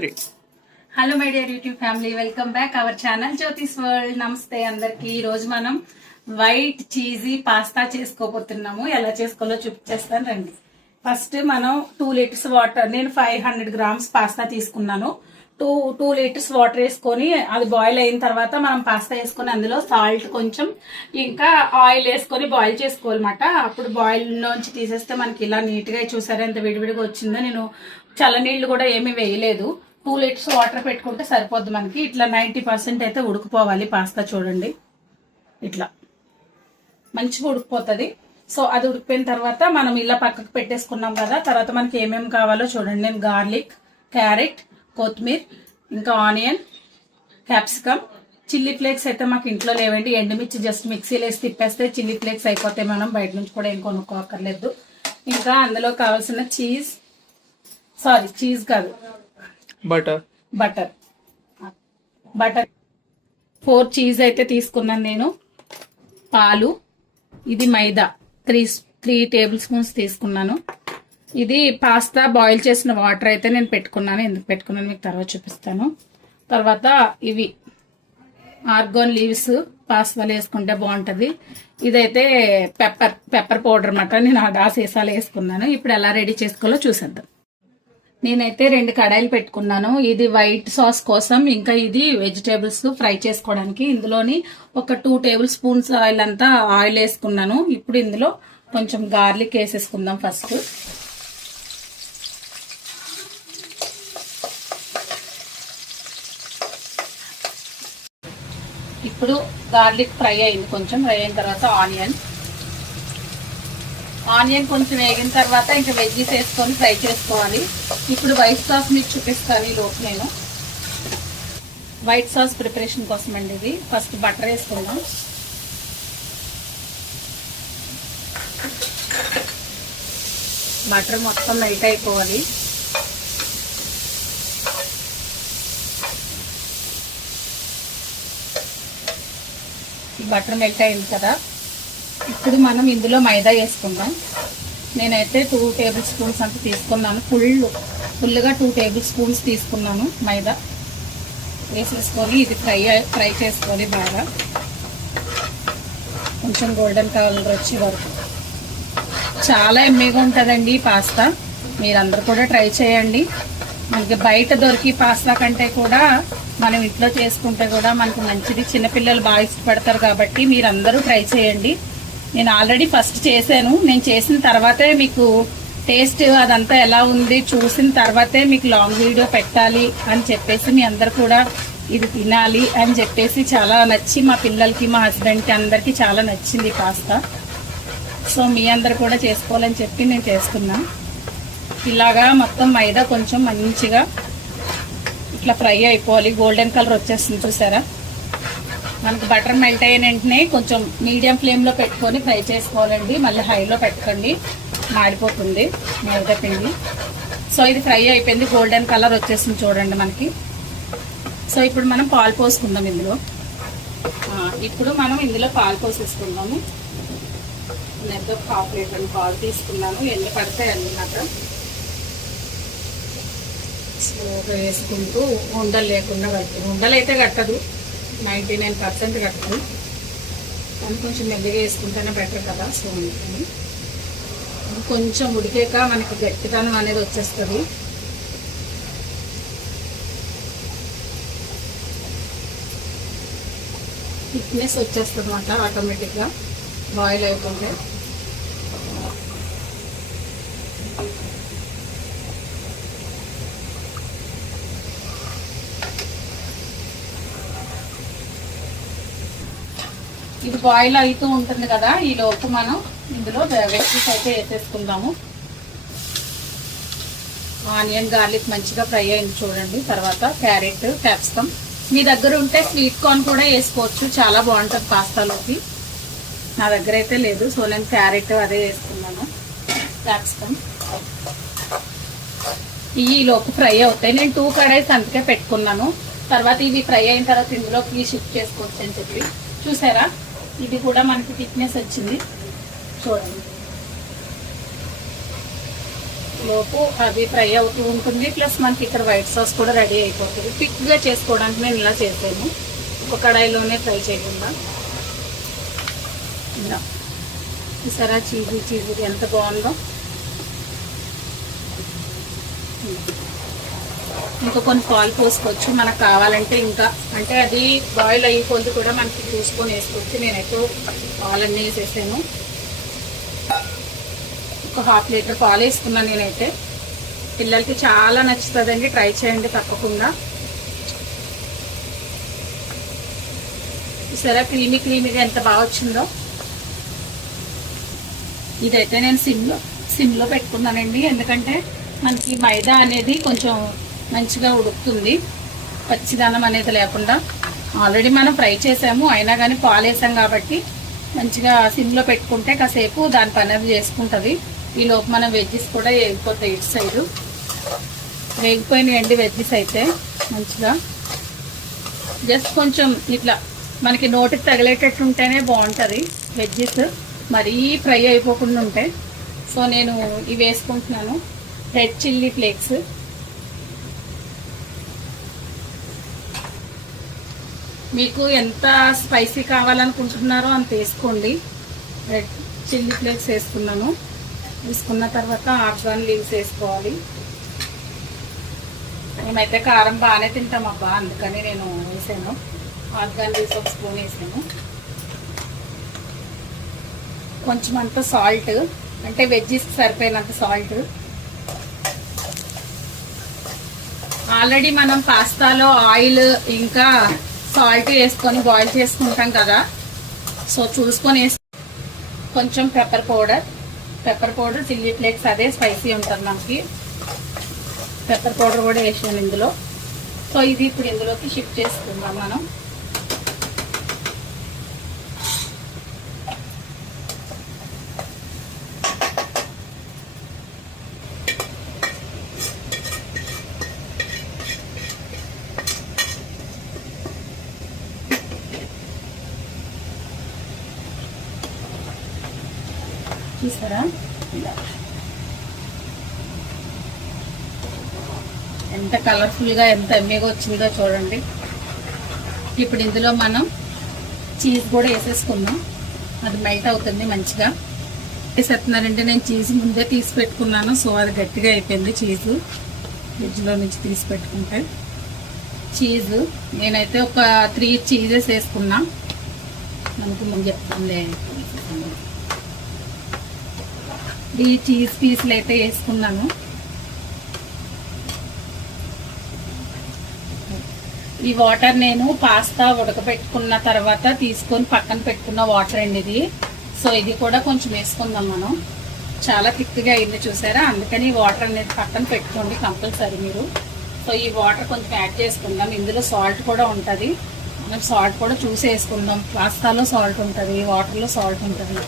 3. Hello my dear YouTube family, welcome back our channel జ్యోతిస్ world. నమస్తే అందరికి. ఈ రోజు మనం వైట్ చీజీ పాస్తా చేసుకోబోతున్నాము. ఎలా చేసుకోవాలో చూపించేస్తాను రండి. ఫస్ట్ మనం 2 లీటర్స్ వాటర్, నేను 500 గ్రామ్స్ పాస్తా తీసుకున్నాను. 2 లీటర్స్ వాటర్ వేసుకొని అది బాయిల్ అయిన తర్వాత మనం పాస్తా వేసుకొని అందులో సాల్ట్ కొంచెం ఇంకా ఆయిల్ వేసుకొని బాయిల్ చేసుకోవాలన్నమాట. అప్పుడు బాయిల్ లోంచి తీసేస్తే మనకి ఇలా నీట్ గా చూసారా ఎంత విడివిడిగా వచ్చిందో. నేను చల్లనీళ్ళు కూడా ఏమీ వేయలేదు. 2 లీటర్స్ వాటర్ పెట్టుకుంటే సరిపోద్ది మనకి. ఇట్లా 90% అయితే ఉడికిపోవాలి పాస్తా. చూడండి ఇట్లా మంచిగా ఉడికిపోతుంది. సో అది ఉడికిపోయిన తర్వాత మనం ఇలా పక్కకు పెట్టేసుకున్నాం కదా. తర్వాత మనకి ఏమేమి కావాలో చూడండి. నేను గార్లిక్, క్యారెట్, కొత్తిమీర, ఇంకా ఆనియన్, క్యాప్సికమ్, చిల్లీ ఫ్లేక్స్ అయితే మాకు ఇంట్లో లేవండి. ఎండుమిర్చి జస్ట్ మిక్సీలో వేసి తిప్పేస్తే చిల్లీ ఫ్లేక్స్ అయిపోతాయి. మనం బయట నుంచి కూడా ఏం కొనుక్కోక్కర్లేదు. ఇంకా అందులో కావాల్సిన చీజ్ కాదు, బటర్ 4 చీజ్ అయితే తీసుకున్నాను నేను. పాలు, ఇది మైదా 3 టేబుల్ స్పూన్స్ తీసుకున్నాను. ఇది పాస్తా బాయిల్ చేసిన వాటర్ అయితే నేను పెట్టుకున్నాను. ఎందుకు పెట్టుకున్నాను మీకు తర్వాత చూపిస్తాను. తర్వాత ఇవి ఆర్గాన్ లీవ్స్ పాస్తాలు వేసుకుంటే బాగుంటుంది. ఇదైతే పెప్పర్ పౌడర్ అన్నమాట. నేను ఆ సీసాలు వేసుకున్నాను. ఇప్పుడు ఎలా రెడీ చేసుకోవాలో చూసేద్దాం. నేనైతే 2 కడాయిలు పెట్టుకున్నాను. ఇది వైట్ సాస్ కోసం, ఇంకా ఇది వెజిటేబుల్స్ ఫ్రై చేసుకోవడానికి. ఇందులోని ఒక 2 టేబుల్ స్పూన్స్ ఆయిల్ అంతా ఆయిల్ వేసుకున్నాను. ఇప్పుడు ఇందులో కొంచెం గార్లిక్ వేసేసుకుందాం ఫస్ట్. ఇప్పుడు గార్లిక్ ఫ్రై అయింది. కొంచెం ఫ్రై అయిన తర్వాత ఆనియన్ కొంచెం వేగిన తర్వాత ఇంకా వెజ్జీస్ వేసుకొని ఫ్రై చేసుకోవాలి. ఇప్పుడు వైట్ సాస్ మీకు చూపిస్తాను. ఈ లోపు నేను వైట్ సాస్ ప్రిపరేషన్ కోసం అండి ఇది. ఫస్ట్ బటర్ వేసుకుందాం. బటర్ మొత్తం మెల్ట్ అయిపోవాలి. బటర్ మెల్ట్ అయింది కదా. ఇప్పుడు మనం ఇందులో మైదా వేసుకుందాం. నేనైతే 2 టేబుల్ స్పూన్స్ అంతా తీసుకున్నాను. ఫుల్గా 2 టేబుల్ స్పూన్స్ తీసుకున్నాను మైదా. వేసేసుకొని ఇది ఫ్రై చేసుకోవాలి బాగా. కొంచెం గోల్డెన్ కలర్ వచ్చే వరకు. చాలా ఎమ్మీగా ఉంటుందండి ఈ పాస్తా. మీరందరూ కూడా ట్రై చేయండి. మనకి బయట దొరికి పాస్తా కంటే కూడా మనం ఇంట్లో చేసుకుంటే కూడా మనకు మంచిది. చిన్నపిల్లలు బాగా ఇష్టపడతారు కాబట్టి మీరందరూ ట్రై చేయండి. నేను ఆల్రెడీ ఫస్ట్ చేశాను. నేను చేసిన తర్వాతే మీకు టేస్ట్ అదంతా ఎలా ఉంది చూసిన తర్వాతే మీకు లాంగ్ వీడియో పెట్టాలి అని చెప్పేసి, మీ అందరు కూడా ఇది తినాలి అని చెప్పేసి చాలా నచ్చి మా పిల్లలకి, మా హస్బెండ్కి అందరికీ చాలా నచ్చింది పాస్తా. సో మీ అందరు కూడా చేసుకోవాలని చెప్పి నేను చేస్తున్నా. ఇలాగా మొత్తం మైదా కొంచెం మంచిగా ఇట్లా ఫ్రై అయిపోవాలి. గోల్డెన్ కలర్ వచ్చేస్తుంది చూసారా. మనకు బటర్ మెల్ట్ అయిన వెంటనే కొంచెం మీడియం ఫ్లేమ్లో పెట్టుకొని ఫ్రై చేసుకోవాలండి. మళ్ళీ హైలో పెట్టకండి, మాడిపోతుంది మైదా పిండి. సో ఇది ఫ్రై అయిపోయింది. గోల్డెన్ కలర్ వచ్చేసింది చూడండి మనకి. సో ఇప్పుడు మనం పాలు పోసుకుందాం ఇందులో. ఇప్పుడు మనం ఇందులో పాలు పోసేసుకుందాము. నేను 1/2 లీటర్ పాలు తీసుకున్నాను. ఎన్ని పడితే అన్నమాట. స్లోగా వేసుకుంటూ ఉండలు లేకుండా కట్టదు. ఉండలు అయితే కట్టదు, 99% కట్టదు. కానీ కొంచెం మెల్లగా వేసుకుంటేనే బెటర్ కదా. సో అందుకని కొంచెం ఉడికాక మనకి గట్టితనం అనేది వచ్చేస్తుంది. థిక్నెస్ వచ్చేస్తుంది అన్నమాట ఆటోమేటిక్గా బాయిల్ అయిపోతే. ఇది బాయిల్ అవుతూ ఉంటుంది కదా. ఈ లోపు మనం ఇందులో వెజిటేబుల్స్ అయితే వేసేసుకుందాము. ఆనియన్, గార్లిక్ మంచిగా ఫ్రై అయింది చూడండి. తర్వాత క్యారెట్, క్యాప్సికమ్. మీ దగ్గర ఉంటే స్వీట్ కార్న్ కూడా వేసుకోవచ్చు, చాలా బాగుంటుంది పాస్తాలోకి. నా దగ్గర అయితే లేదు, సో నేను క్యారెట్ అదే వేసుకున్నాను. క్యాప్సికమ్ ఈ లోపు ఫ్రై అవుతాయి. నేను 2 కడాయిస్ అందుకే పెట్టుకున్నాను. తర్వాత ఇవి ఫ్రై అయిన తర్వాత ఇందులోకి షిఫ్ట్ చేసుకోవచ్చు అని చెప్పి. చూసారా, ఇది కూడా మనకి థిక్నెస్ వచ్చింది చూడండి. లోపు అది ఫ్రై అవుతూ ఉంటుంది. ప్లస్ మనకి ఇక్కడ వైట్ సాస్ కూడా రెడీ అయిపోతుంది. క్విక్గా చేసుకోవడానికి నేను ఇలా చేసాను, ఒక కడాయిలోనే ఫ్రై చేయకుండా. ఇలా చూసారా చీజీ ఎంత బాగుందో. ఇంకా కొన్ని పాలు పోసుకోవచ్చు మనకు కావాలంటే. ఇంకా అంటే అది బాయిల్ అయ్యి కొద్ది కూడా మనకి చూసుకొని వేసుకోవచ్చు. నేనైతే పాలన్నీ వేసేసాను. ఒక 1/2 లీటర్ పాలు వేసుకున్నాను నేనైతే. పిల్లలకి చాలా నచ్చుతుందండి, ట్రై చేయండి తప్పకుండా. సరే క్రీమీగా ఎంత బాగా వచ్చిందో. ఇదైతే నేను సిమ్లో పెట్టుకున్నానండి, ఎందుకంటే మనకి మైదా అనేది కొంచెం మంచిగా ఉడుకుతుంది, పచ్చిదనం అనేది లేకుండా. ఆల్రెడీ మనం ఫ్రై చేసాము, అయినా కానీ పాలు వేసాం కాబట్టి మంచిగా సిమ్లో పెట్టుకుంటే కాసేపు దాని పని అది చేసుకుంటుంది. ఈలోపు మనం వెజ్జెస్ కూడా వేగిపోతాయి. ఇటు సైడు వేగిపోయినాయండి వెజ్జెస్ అయితే మంచిగా. జస్ట్ కొంచెం ఇట్లా మనకి నోటికి తగిలేటట్టు ఉంటేనే బాగుంటుంది వెజ్జెస్, మరీ ఫ్రై అయిపోకుండా ఉంటాయి. సో నేను ఇవి వేసుకుంటున్నాను, రెడ్ చిల్లీ ఫ్లేక్స్. మీకు ఎంత స్పైసీ కావాలనుకుంటున్నారో అంత వేసుకోండి. రెడ్ చిల్లీ ఫ్లేక్స్ వేసుకున్నాను. వేసుకున్న తర్వాత ఆఫ్ఘన్ లీవ్స్ వేసుకోవాలి. మేమైతే కారం బాగానే తింటాం అబ్బా, అందుకని నేను వేసాను. ఆఫ్ఘన్ లీవ్స్ ఒక స్పూన్ వేసాను. కొంచెం అంత సాల్ట్, అంటే వెజ్జెస్కి సరిపోయినంత సాల్ట్. ఆల్రెడీ మనం పాస్తాలో ఆయిల్ ఇంకా సాల్ట్ వేసుకొని బాయిల్ చేసుకుంటాం కదా, సో చూసుకొని కొంచెం పెప్పర్ పౌడర్ చిల్లీ ఫ్లేక్స్, అదే స్పైసీ ఉంటుంది మనకి. పెప్పర్ పౌడర్ కూడా వేసాను ఇందులో. సో ఇది ఇప్పుడు ఇందులోకి షిఫ్ట్ చేసుకుందాం మనం. చూసారా ఇలా ఎంత కలర్ఫుల్గా ఎంత ఎమ్మీగా వచ్చిందో చూడండి. ఇప్పుడు ఇందులో మనం చీజ్ కూడా వేసేసుకుందాం, అది మెల్ట్ అవుతుంది మంచిగా. వేసేస్తున్నారంటే నేను చీజ్ ముందే తీసి పెట్టుకున్నాను, సో అది గట్టిగా అయిపోయింది చీజు. ఫ్రిడ్జ్లో నుంచి తీసి పెట్టుకుంటే చీజు నేనైతే ఒక 3 చీజెస్ వేసుకున్నా. మనకు ముందు చెప్తుందే 3 చీజ్ పీసులు అయితే వేసుకున్నాను. ఈ వాటర్ నేను పాస్తా ఉడకబెట్టుకున్న తర్వాత తీసుకొని పక్కన పెట్టుకున్న వాటర్ అండి ఇది. సో ఇది కూడా కొంచెం వేసుకుందాం మనం. చాలా థిక్గా అయింది చూసారా, అందుకని వాటర్ అనేది పక్కన పెట్టుకోండి కంపల్సరీ మీరు. సో ఈ వాటర్ కొంచెం యాడ్ చేసుకుందాం. ఇందులో సాల్ట్ కూడా ఉంటుంది, మనం సాల్ట్ కూడా చూసి వేసుకుందాం. పాస్తాలో సాల్ట్ ఉంటుంది, వాటర్లో సాల్ట్ ఉంటుంది,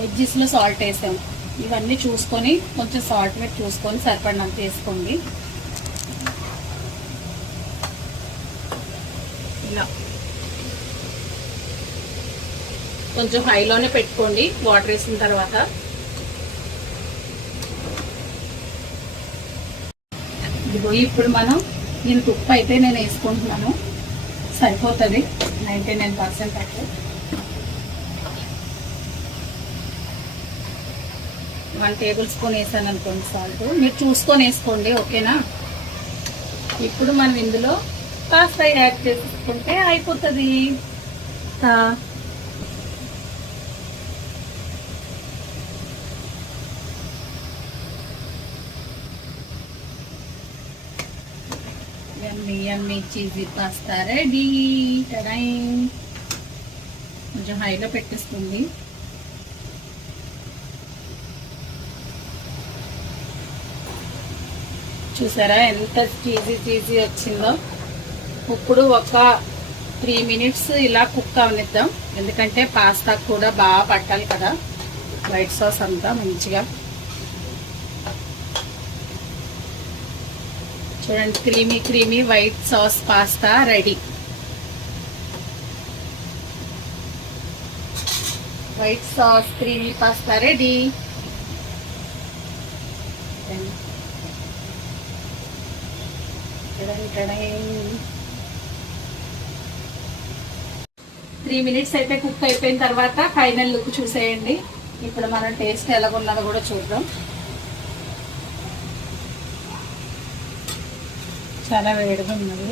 వెజ్జెస్లో సాల్ట్ వేసాము. ఇవన్నీ చూసుకొని కొంచెం సాల్ట్ మీద చూసుకొని సరిపడినంత వేసుకోండి. ఇలా కొంచెం హైలోనే పెట్టుకోండి వాటర్ వేసిన తర్వాత. ఇదిగో ఇప్పుడు మనం ఇంత ఉప్పు అయితే నేను వేసుకుంటున్నాను, సరిపోతుంది 99% అయితే. 1 టేబుల్ స్పూన్ వేసాను అనుకోండి సాల్ట్, మీరు చూసుకొని వేసుకోండి, ఓకేనా. ఇప్పుడు మనం ఇందులో కాస్త యాడ్ చేసుకుంటే అయిపోతుంది. యమ్మీ చీజీ పాస్తా రెడీ. కొంచెం హైలో పెట్టేసుకోండి. చూసారా ఎంత చీజీ వచ్చిందో. ఇప్పుడు ఒక 3 మినిట్స్ ఇలా కుక్ అవనిద్దాం, ఎందుకంటే పాస్తా కూడా బాగా పట్టాలి కదా వైట్ సాస్ అంతా మంచిగా. చూడండి creamy white sauce pasta ready. White sauce creamy pasta ready. 3 minutes అయితే కుక్ అయిపోయిన తర్వాత ఫైనల్ లుక్ చూసేయండి. ఇప్పుడు మన టేస్ట్ ఎలాగున్నదో కూడా చూద్దాం. చాలా వేడిగా ఉన్నది.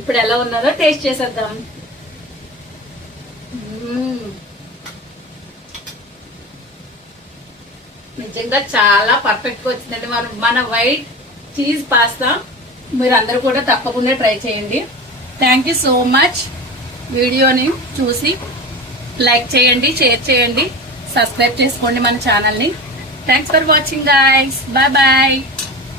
ఇప్పుడు ఎలా ఉన్నదో టేస్ట్ చేసేద్దాం. నిజంగా చాలా పర్ఫెక్ట్గా వచ్చిందండి మన వైట్ చీజ్ పాస్తా. మీరు అందరూ కూడా తప్పకుండా ట్రై చేయండి. Thank you so much. వీడియోని చూసి లైక్ చేయండి, షేర్ చేయండి, సబ్స్క్రైబ్ చేసుకోండి మన ఛానల్ని. Thanks for watching guys. Bye bye.